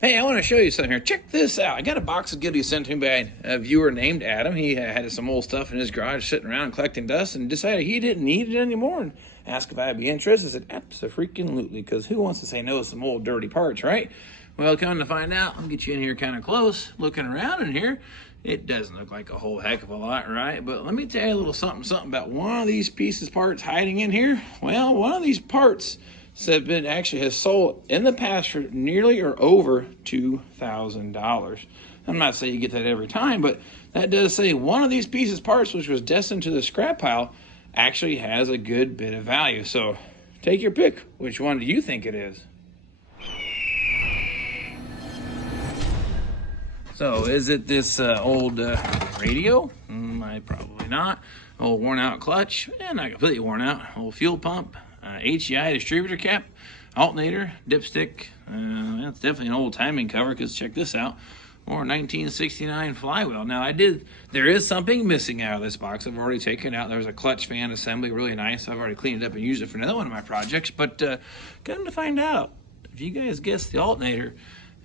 Hey, I want to show you something here. Check this out. I got a box of goodies sent to me by a viewer named Adam. He had some old stuff in his garage sitting around collecting dust and decided he didn't need it anymore and asked if I'd be interested. I said, abso-freaking-lutely, because who wants to say no to some old dirty parts, right? Well, come to find out, I'll get you in here kind of close, looking around in here. It doesn't look like a whole heck of a lot, right? But let me tell you a little something about one of these pieces parts hiding in here. Well, one of these parts has sold in the past for nearly or over $2,000. I'm not saying you get that every time, but that does say one of these pieces parts, which was destined to the scrap pile, actually has a good bit of value. So take your pick. Which one do you think it is? So is it this old radio? Probably not. Old worn out clutch, not completely worn out. Old fuel pump. HEI distributor cap, alternator, dipstick. That's definitely an old timing cover, because check this out. More 1969 flywheel. Now there is something missing out of this box. I've already taken out. There's a clutch fan assembly, really nice. I've already cleaned it up and used it for another one of my projects. But come to find out, if you guys guessed the alternator,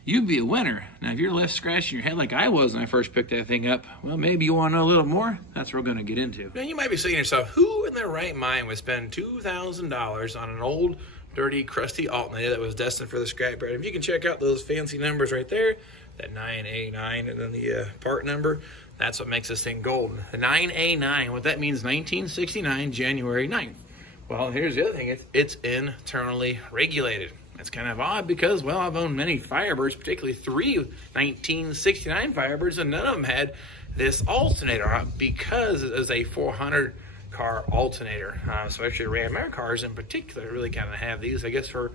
you'd be a winner. Now, if you're left scratching your head like I was when I first picked that thing up, well, maybe you want to know a little more. That's what we're going to get into. Now, you might be saying to yourself, who in their right mind would spend $2,000 on an old, dirty, crusty alternator that was destined for the scrap yard? If you can check out those fancy numbers right there, that 9A9 and then the part number, that's what makes this thing golden. The 9A9, what that means, 1969, January 9th. Well, here's the other thing. It's internally regulated. It's kind of odd because, well, I've owned many Firebirds, particularly 3 1969 Firebirds, and none of them had this alternator because it is a 400 car alternator. Especially Ram Air cars in particular really kind of have these, I guess, for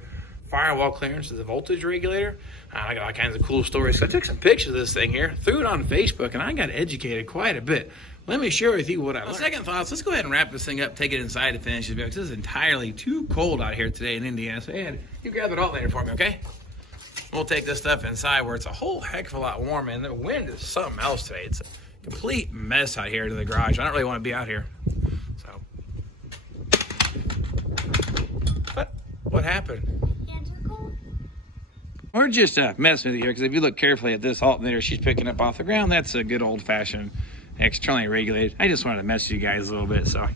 firewall clearance as a voltage regulator. I got all kinds of cool stories. So I took some pictures of this thing here, threw it on Facebook, and I got educated quite a bit. Let me share with you what I learned. Second thoughts, let's go ahead and wrap this thing up, take it inside to finish it, because this is entirely too cold out here today in Indiana. So, Ed, you grab that alternator for me, okay? We'll take this stuff inside where it's a whole heck of a lot warmer, and the wind is something else today. It's a complete mess out here in the garage. I don't really want to be out here. So, what happened? We're just messing with you here, because if you look carefully at this alternator she's picking up off the ground, that's a good old-fashioned externally regulated. I just wanted to mess with you guys a little bit, so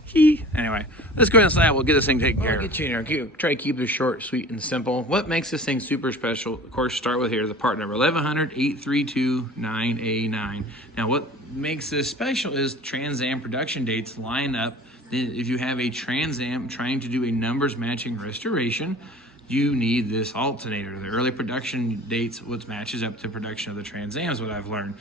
anyway, let's go inside. We'll get this thing taken care of. Get you in here. Try to keep this short, sweet, and simple. What makes this thing super special? Of course, start with here the part number 1100-832-9A9. Now, what makes this special is Trans Am production dates line up. If you have a Trans Am trying to do a numbers matching restoration, you need this alternator. The early production dates, what matches up to production of the Trans Am is what I've learned.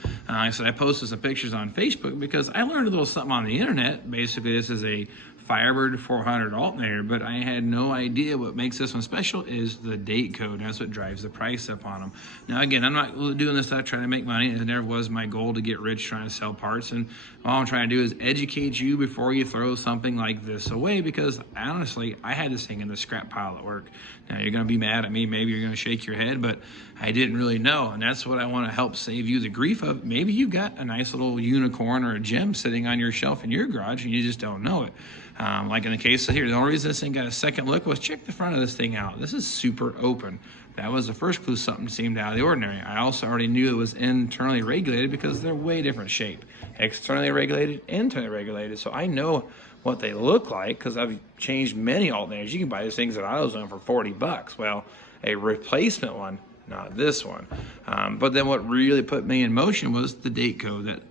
So I posted some pictures on Facebook because I learned a little something on the internet. Basically, this is a Firebird 400 alternator, but I had no idea what makes this one special is the date code. That's what drives the price up on them. Now, again, I'm not doing this stuff trying to make money. It never was my goal to get rich trying to sell parts. And all I'm trying to do is educate you before you throw something like this away, because honestly, I had this thing in the scrap pile at work. Now, you're going to be mad at me. Maybe you're going to shake your head, but I didn't really know. And that's what I want to help save you the grief of. Maybe you've got a nice little unicorn or a gem sitting on your shelf in your garage and you just don't know it. Like in the case of here, the only reason this thing got a second look was check the front of this thing out. This is super open. That was the first clue something seemed out of the ordinary. I also already knew it was internally regulated because they're way different shape. Externally regulated, internally regulated. So I know what they look like because I've changed many alternators. You can buy these things at AutoZone for 40 bucks. Well, a replacement one, not this one. But then what really put me in motion was the date code, that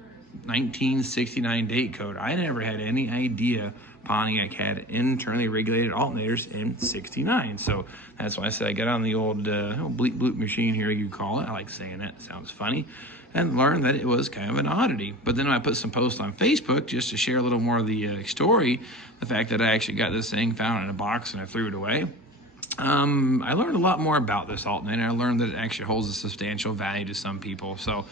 1969 date code. I never had any idea Pontiac had internally regulated alternators in 69. So that's why I said I got on the old bleep bloop machine here, you call it. I like saying that. It sounds funny. And learned that it was kind of an oddity. But then I put some posts on Facebook just to share a little more of the story. The fact that I actually got this thing, found it in a box, and I threw it away. I learned a lot more about this alternator. I learned that it actually holds a substantial value to some people. So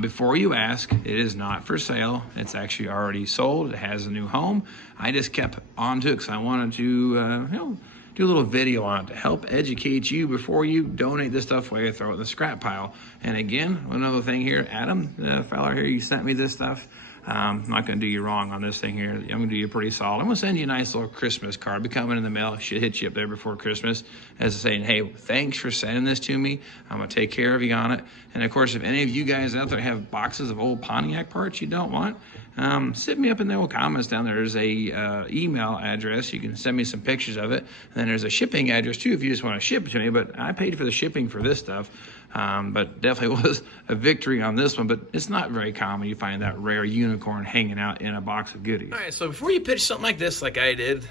before you ask, it is not for sale. It's actually already sold. It has a new home. I just kept on to it because I wanted to do a little video on it to help educate you before you donate this stuff away or throw it in the scrap pile. And again, another thing here, Adam, the fellow here, you sent me this stuff. I'm not going to do you wrong on this thing here. I'm going to do you pretty solid. I'm going to send you a nice little Christmas card. Be coming in the mail. Should hit you up there before Christmas as saying, hey, thanks for sending this to me. I'm going to take care of you on it. And of course, if any of you guys out there have boxes of old Pontiac parts you don't want, sit me up in the old comments down there. There's a email address. You can send me some pictures of it. And then there's a shipping address too if you just want to ship it to me. But I paid for the shipping for this stuff. But definitely was a victory on this one. But it's not very common. You find that rare unicorn hanging out in a box of goodies. All right, so before you pitch something like this, like I did,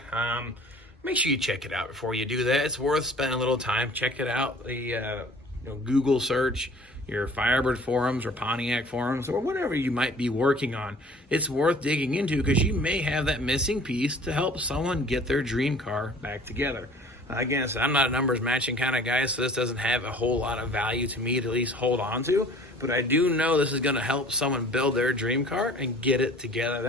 make sure you check it out before you do that. It's worth spending a little time. Check it out. The Google search your Firebird forums or Pontiac forums or whatever you might be working on. It's worth digging into because you may have that missing piece to help someone get their dream car back together. Again, I'm not a numbers matching kind of guy, so this doesn't have a whole lot of value to me to at least hold on to. But I do know this is going to help someone build their dream car and get it together.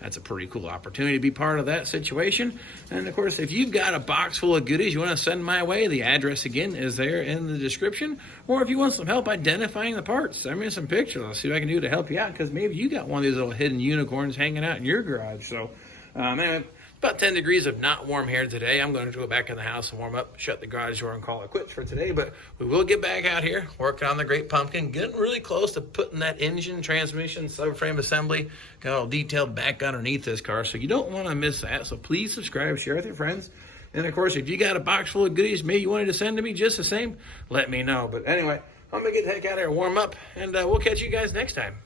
That's a pretty cool opportunity to be part of that situation. And of course, if you've got a box full of goodies you want to send my way, the address again is there in the description. Or if you want some help identifying the parts, send me some pictures. I'll see what I can do to help you out, because maybe you got one of these little hidden unicorns hanging out in your garage. So anyway, about 10 degrees of not warm here today. I'm going to go back in the house and warm up, shut the garage door, and call it quits for today. But we will get back out here, working on the Great Pumpkin, getting really close to putting that engine, transmission, subframe assembly, got all detailed back underneath this car. So you don't want to miss that. So please subscribe, share with your friends. And of course, if you got a box full of goodies maybe you wanted to send to me just the same, let me know. But anyway, I'm going to get the heck out of here, warm up, and we'll catch you guys next time.